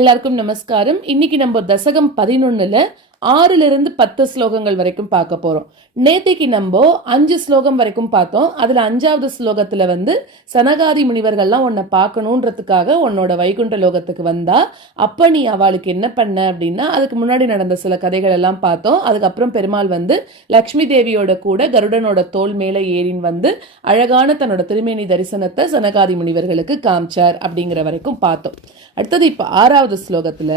எல்லாருக்கும் நமஸ்காரம். இன்னைக்கு நம்ம தசகம் 11ல 6லிருந்து 10 ஸ்லோகங்கள் வரைக்கும் பார்க்க போறோம். நேத்திக்கு நம்ம 5 ஸ்லோகம் வரைக்கும் பார்த்தோம். அதுல 5வது ஸ்லோகத்துல சனகாதி முனிவர்கள்லாம் உன்னை பார்க்கணுன்றதுக்காக உன்னோட வைகுண்ட லோகத்துக்கு வந்தா, அப்ப நீ அவளுக்கு என்ன பண்ண அப்படின்னா, அதுக்கு முன்னாடி நடந்த சில கதைகள் எல்லாம் பார்த்தோம். அதுக்கப்புறம் பெருமாள் லக்ஷ்மி தேவியோட கூட கருடனோட தோல் மேல ஏறின் அழகான தன்னோட திருமேனி தரிசனத்தை சனகாதி முனிவர்களுக்கு காமிச்சார் அப்படிங்கிற வரைக்கும் பார்த்தோம். அடுத்தது இப்ப 6வது ஸ்லோகத்துல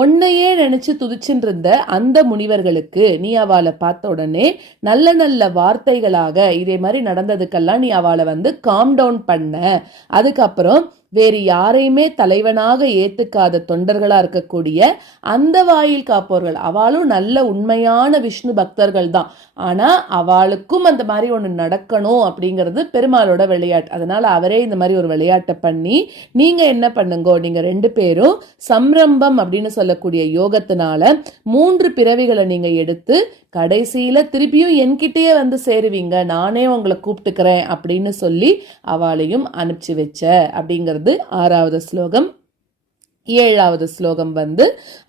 ஒன்னையே நினைச்சு துதிச்சுட்டு இருந்த அந்த முனிவர்களுக்கு நீ அவளை பார்த்த உடனே நல்ல நல்ல வார்த்தைகளாக இதே மாதிரி நடந்ததுக்கெல்லாம் நீ அவளை காம் டவுன் பண்ண. அதுக்கப்புறம் வேறு யாரையுமே தலைவனாக ஏத்துக்காத தொண்டர்களா இருக்கக்கூடிய அந்த வாயில் காப்போர்கள், அவளும் நல்ல உண்மையான விஷ்ணு பக்தர்கள் தான். ஆனா அவளுக்கும் அந்த மாதிரி ஒண்ணு நடக்கணும் அப்படிங்கிறது பெருமாளோட விளையாட்டு. அதனால அவரே இந்த மாதிரி ஒரு விளையாட்டை பண்ணி, நீங்க என்ன பண்ணுங்கோ, நீங்க 2 பேரும் சம்ரம்பம் அப்படின்னு சொல்லக்கூடிய யோகத்தினால 3 பிறவிகளை நீங்க எடுத்து கடைசியில திருப்பியும் என்கிட்டயே சேருவீங்க, நானே உங்களை கூப்பிட்டுக்கிறேன் அப்படின்னு சொல்லி அவளையும் அனுப்பிச்சு வச்ச அப்படிங்கிறது 6வது ஸ்லோகம். 7வது ஸ்லோகம்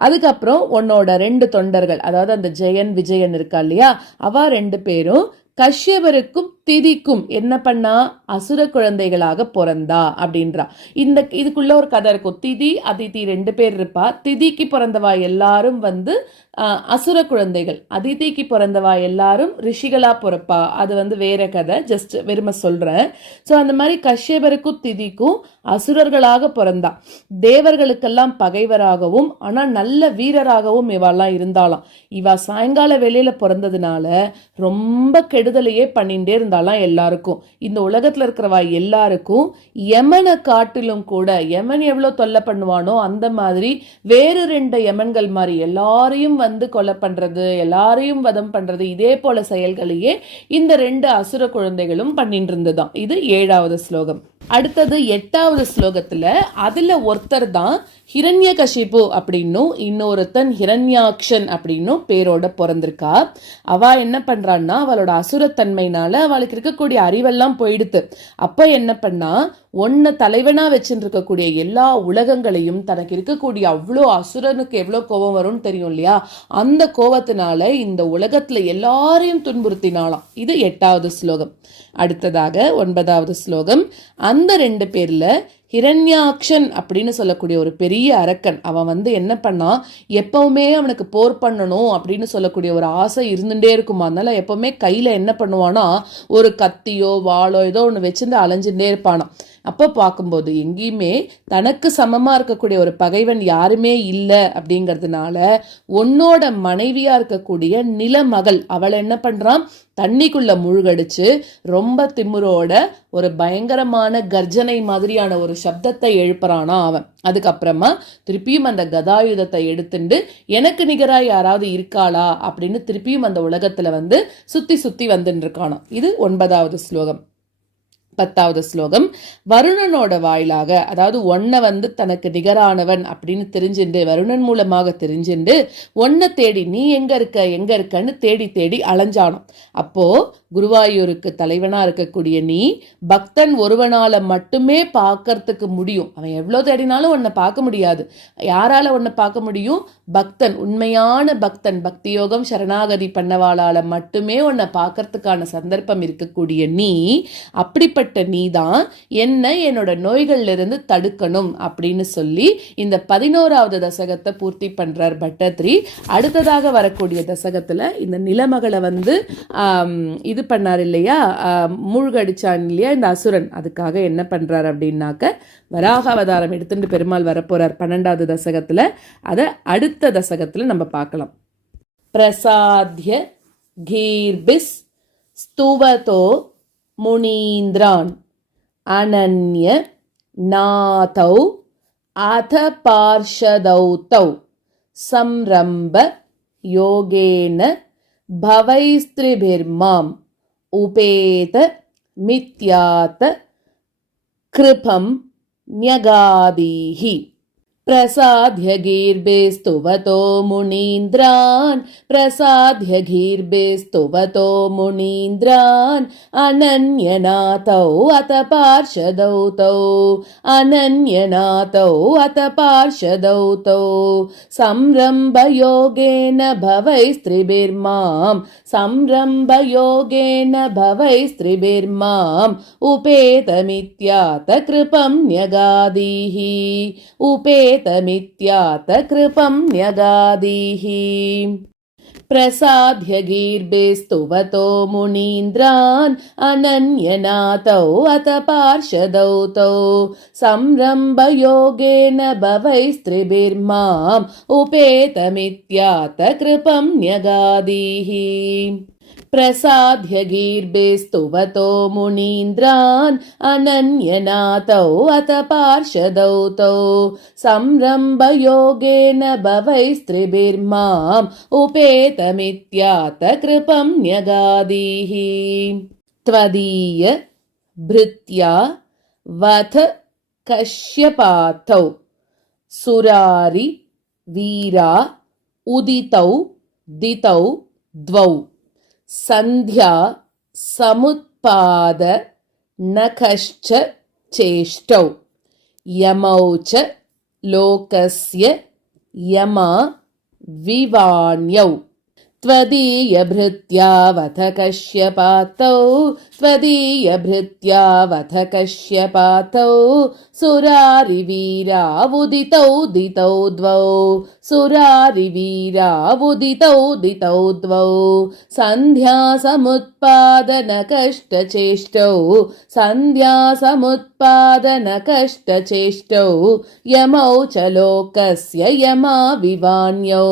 அதுக்கப்புறம் உன்னோட 2 தொண்டர்கள், அதாவது அந்த ஜெயன் விஜயன் இருக்கா இல்லையா, அவ 2 பேரும் கஷ்யபருக்கும் திதிக்கும் என்ன பண்ணா, அசுர குழந்தைகளாக பிறந்தா அப்படின்றா. இதுக்குள்ள ஒரு கதை இருக்கும். திதி அதிதி 2 பேர் இருப்பா. திதிக்கு பிறந்தவா எல்லாரும் அசுர குழந்தைகள், அதிதிக்கு பிறந்தவா எல்லாரும் ரிஷிகளா பிறப்பா. அது வேற கதை, ஜஸ்ட் வெறும சொல்றேன். ஸோ அந்த மாதிரி கஷ்யபருக்கும் திதிக்கும் அசுரர்களாக பிறந்தா. தேவர்களுக்கெல்லாம் பகைவராகவும் ஆனா நல்ல வீரராகவும் இவாள்லாம் இருந்தாலாம். இவா சாயங்கால வேளையில பிறந்ததுனால ரொம்ப கெடுதலையே பண்ணிட்டே இருந்தாலாம் எல்லாருக்கும். இந்த உலகத்துல இருக்கிறவா எல்லாருக்கும் யமனை காட்டிலும் கூட, யமன் எவ்வளவு தொல்லை பண்ணுவானோ அந்த மாதிரி வேறு 2 யமன்கள் மாதிரி எல்லாரையும் கொலை பண்றது, எல்லாரையும் வதம் பண்றது, இதே போல செயல்களையே இந்த 2 அசுர குழந்தைகளும் பண்ணிட்டு இருந்ததுதான். இது 7வது ஸ்லோகம். அடுத்தது 8வது ஸ்லோகத்துல அதுல ஒருத்தர் தான் ஹிரண்யகசிபு அப்படின்னும் இன்னொருத்தன் ஹிரண்யாக்ஷன் அப்படின்னும் பேரோட பிறந்திருக்கா. அவ என்ன பண்றான்னா, அவளோட அசுரத்தன்மையினால அவளுக்கு இருக்கக்கூடிய அறிவெல்லாம் போயிடுத்து. அப்ப என்ன பண்ணா, ஒன்ன தலைவனா வச்சுட்டு இருக்கக்கூடிய எல்லா உலகங்களையும், தனக்கு இருக்கக்கூடிய அவ்வளோ அசுரனுக்கு எவ்வளவு கோபம் வரும்னு தெரியும் இல்லையா, அந்த கோபத்தினால இந்த உலகத்துல எல்லாரையும் துன்புறுத்தினாலாம். இது 8வது ஸ்லோகம். அடுத்ததாக 9வது ஸ்லோகம். அந்த 2 பேர்ல ஹிரண்யாக்ஷன் அப்படின்னு சொல்லக்கூடிய ஒரு பெரிய அரக்கன், அவன் என்ன பண்ணா, எப்பவுமே அவனுக்கு போர் பண்ணணும் அப்படின்னு சொல்லக்கூடிய ஒரு ஆசை இருந்துட்டே இருக்குமா. அதனால எப்பவுமே கையில என்ன பண்ணுவானா, ஒரு கத்தியோ வாளோ ஏதோ ஒன்று வச்சிருந்து அலைஞ்சுட்டே இருப்பானா. அப்போ பார்க்கும்போது எங்கேயுமே தனக்கு சமமா இருக்கக்கூடிய ஒரு பகைவன் யாருமே இல்லை அப்படிங்கிறதுனால உன்னோட மனைவியா இருக்கக்கூடிய நிலமகள் அவளை என்ன பண்றான், தண்ணிக்குள்ள முழுகடிச்சு ரொம்ப திமிரோட ஒரு பயங்கரமான கர்ஜனை மாதிரியான ஒரு சப்தத்தை எழுப்புறானா அவன். அதுக்கப்புறமா திருப்பியும் அந்த கதாயுதத்தை எடுத்துட்டு எனக்கு நிகரா யாராவது இருக்காளா அப்படின்னு திருப்பியும் அந்த உலகத்துல சுத்தி சுத்தி வந்துட்டு இருக்கானா. இது 9வது ஸ்லோகம். 10வது ஸ்லோகம். வருணனோட வாயிலாக, அதாவது ஒன்ன தனக்கு நிகரானவன் அப்படின்னு தெரிஞ்சுண்டு, வருணன் மூலமாக தெரிஞ்சுண்டு ஒன்ன தேடி நீ எங்க இருக்கன்னு தேடி தேடி அலைஞ்சானோம். அப்போ குருவாயூருக்கு தலைவனா இருக்கக்கூடிய நீ பக்தன் ஒருவனால மட்டுமே பார்க்கறதுக்கு முடியும். அவன் எவ்வளவு தேடினாலும் உன்னை பார்க்க முடியாது. யாரால உன்னை பார்க்க முடியும்? பக்தன், உண்மையான பக்தன், பக்தி யோகம் சரணாகதி பண்ணவாளால மட்டுமே உன்னை பார்க்கறதுக்கான சந்தர்ப்பம் இருக்கக்கூடிய நீ, அப்படிப்பட்ட நீதான் என்னோட நோய்கள்ல இருந்து தடுக்கணும் அப்படின்னு சொல்லி இந்த 11வது தசகத்தை பூர்த்தி பண்றார் பட்டத்ரி. அடுத்ததாக வரக்கூடிய தசகத்துல இந்த நிலமகளை இது பண்ணார் இல்லையா, மூழ்கடிச்சான் இல்லையா இந்த அசுரன். அதுக்காக என்ன பண்றார் அப்படின்னாக்க, வராக அவதாரம் எடுத்துட்டு பெருமாள் வரப்போறார் 12வது தசகத்துல. அதை அடுத்த தசகத்துல நம்ம பார்க்கலாம். பிரசாத்ய கீர்பிஸ் ஸ்துவதோ முனீந்திரான் அனன்ய நாதௌ அத பார்ஷதௌ தௌ சம்ரம்ப யோகேன பவைஸ்திரிபிர்மாம் உபேத மித்யாத கிருபம் ன்யகாதீஹி. प्रसाद्य गीर्भिस्तुवतो मुनीन्द्रान् प्रसाद्य गीर्भिस्तुवतो मुनीन्द्रान् अनन्यनाथौ अथ पार्षदौ तौ अनन्यनाथौ अथ पार्षदौ तौ संरम्भयोगेन भवैस्त्रिभिर्माम् संरम्भयोगेन भवैस्त्रिभिर्माम् उपेतमित्यात कृपं न्यगादीः उपेतमित्यात कृपं न्यगादीः प्रसाद्य गीर्भिस्तुवतो मुनीन्द्रान् अनन्यनाथौ अथ पार्षदौ तौ संरम्भयोगेन भवैस्त्रिभिर्माम् उपेतमित्यात कृपं न्यगादीः प्रसाद्य गीर्भिस्तुवतो मुनीन्द्रान् अनन्यनाथौ अथ पार्षदौ तौ संरम्भयोगेन भवैस्त्रिभिर्माम् उपेतमित्यात कृपं न्यगादीः त्वदीय भृत्या वथ कश्यपातौ सुरारि वीरा उदितौ दितौ द्वौ सन्ध्या समुत्पाद नखश्च चेष्टौ यमौ च लोकस्य यमा विवाण्यौ त्वदीयभृत्या वथ कश्यपातौ त्वदीयभृत्या वथ कश्यपातौ सुरारिवीरा उदितौ दितौ द्वौ सुरारिवीरा उदितौ दितौ द्वौ सन्ध्या समुत्पादनकष्टचेष्टौ सन्ध्या समुत्पादनकष्टचेष्टौ यमौ च लोकस्य यमा विवाण्यौ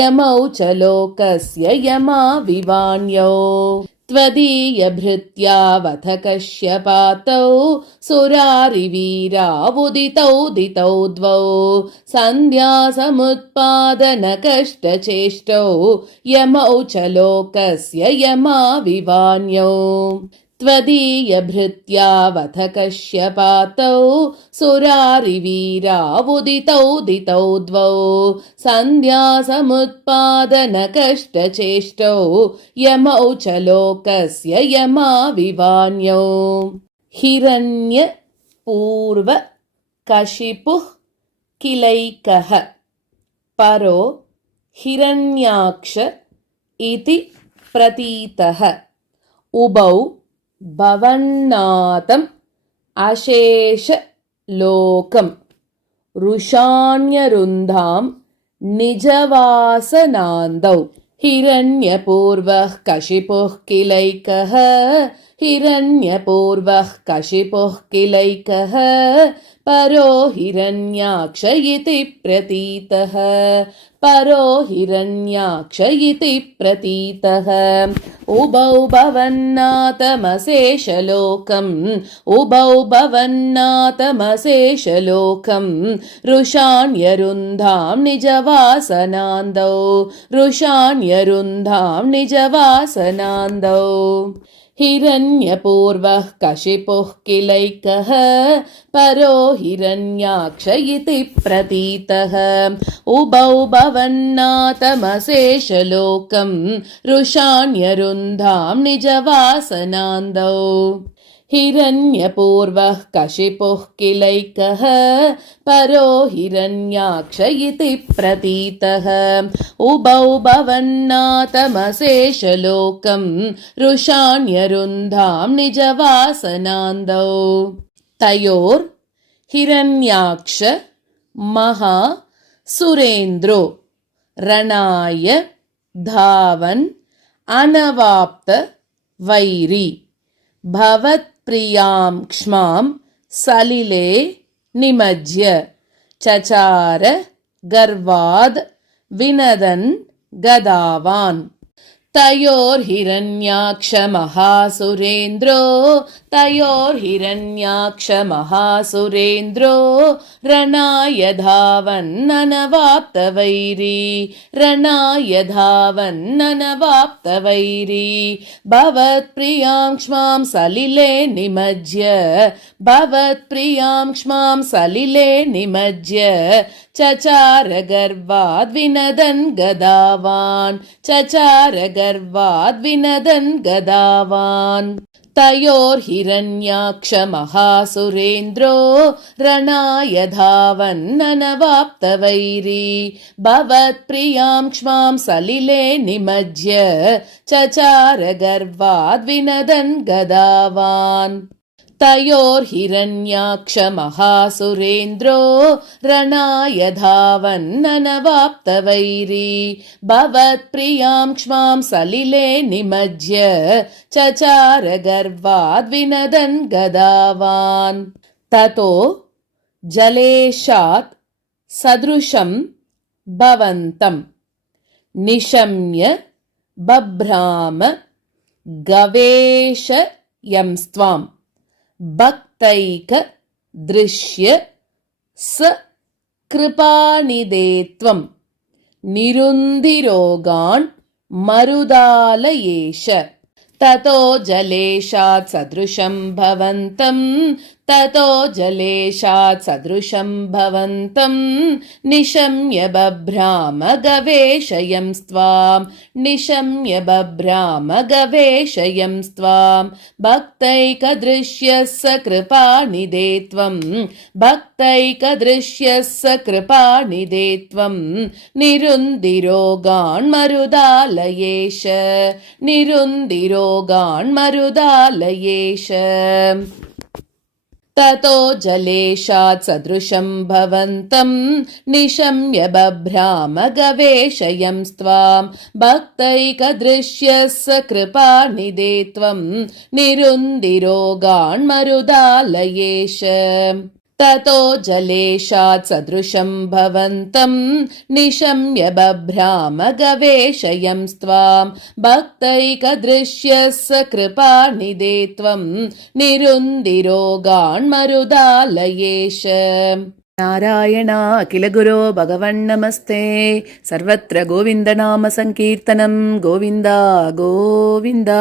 यमौ च लोकस्य यमा विवाण्यौ त्वदीयभृत्या वथ कश्यपातौ सुरारिवीरा उदितौ दितौ द्वौ सन्ध्या समुत्पादनकष्टचेष्टौ यमौ च लोकस्य यमा विवाण्यौ त्वदीयभृत्या वथ कश्यपातौ सुरारिवीरा उदितौ दितौ द्वौ सन्ध्या समुत्पादनकष्टचेष्टौ यमौ च लोकस्य यमा विवाण्यौ हिरण्यपूर्व कशिपुः किलैकः परो हिरण्याक्ष इति प्रतीतः उभौ भवन्नाथम् अशेषलोकम् रुषाण्यरुन्धां निजवासनान्दौ हिरण्यपूर्वः कशिपुः किलैकः हिरण्यपूर्वः कशिपुः किलैकः परो हिरण्याक्ष इति प्रतीतः परो हिरण्याक्ष इति प्रतीतः उभौ भवन्नाथमशेषलोकम् उभौ भवन्नाथमशेषलोकम् रुषाण्यरुन्धां निजवासनान्दौ रुषाण्यरुन्धां निजवासनान्दौ हिरण्यपूर्वः कशिपुः किलैकः परो हिरण्याक्ष इति प्रतीतः उभौ भवन्नाथमशेषलोकम् रुषाण्यरुन्धां निजवासनान्दौ हिरण्यपूर्वः कशिपुः किलैकः परो हिरण्याक्ष इति प्रतीतः उभौ भवन्नाथमशेषलोकम् रुषाण्यरुन्धां निजवासनान्दौ तयोर् हिरण्याक्ष महा सुरेन्द्रो रणाय धावन् अनवाप्त वैरी भवत्प्रियां क्ष्मां सलिले निमज्य चचार गर्वाद् विनदन् गदावान् तयोर्हिरण्याक्षमहासुरेन्द्रो तयोर्हिरण्याक्षमहासुरेन्द्रो रणाय धावन्ननवाप्तवैरी रणाय धावन्ननवाप्तवैरी भवत्प्रियां क्ष्मां सलिले निमज्य भवत्प्रियां क्ष्मां सलिले निमज्य चचार गर्वाद्विनदन् गदावान् चचार गर्वाद्विनदन् गदावान् तयोर्हिरण्याक्षमहासुरेन्द्रो रणाय धावन्ननवाप्तवैरी भवत्प्रियां क्ष्मां सलिले निमज्य चचार गर्वाद्विनदन् गदावान् तयोर्हिरण्याक्षमहासुरेन्द्रो रणाय धावन्ननवाप्तवैरी भवत्प्रियां क्ष्मां सलिले निमज्य चचार गर्वाद्विनदन् गदावान् ततो जलेशात् सदृशं भवन्तं निशम्य बभ्राम गवेशयंस्त्वाम् भक्तैक दृश्य स कृपानिधे त्वं निरुन्धिरोगान् मरुदालयेश ततो जलेशात् सदृशं भवन्तं ततो जलेशात् सदृशं भवन्तं निशम्य बभ्राम गवेशयंस्त्वां निशम्य बभ्राम गवेशयंस्त्वां भक्तैकदृश्यः स कृपानिधे त्वं भक्तैकदृश्यः स कृपानिधे त्वं निरुन्धिरोगान् मरुदालयेश निरुन्धिरोगान् मरुदालयेश ततो जलेशात् सदृशं भवन्तं निशम्य बभ्राम गवेशयंस्त्वां भक्तैकदृश्यः स कृपानिधे त्वं निरुन्धिरोगान् मरुदालयेश ततो जलेशात् सदृशं भवन्तं निशम्य बभ्राम गवेशयंस्त्वां भक्तैकदृश्यः स कृपानिधे त्वं निरुन्धिरोगान् मरुदालयेश नारायण अखिल गुरो भगवन्नमस्ते सर्वत्र गोविन्दनाम संकीर्तनं गोविन्द गोविन्द।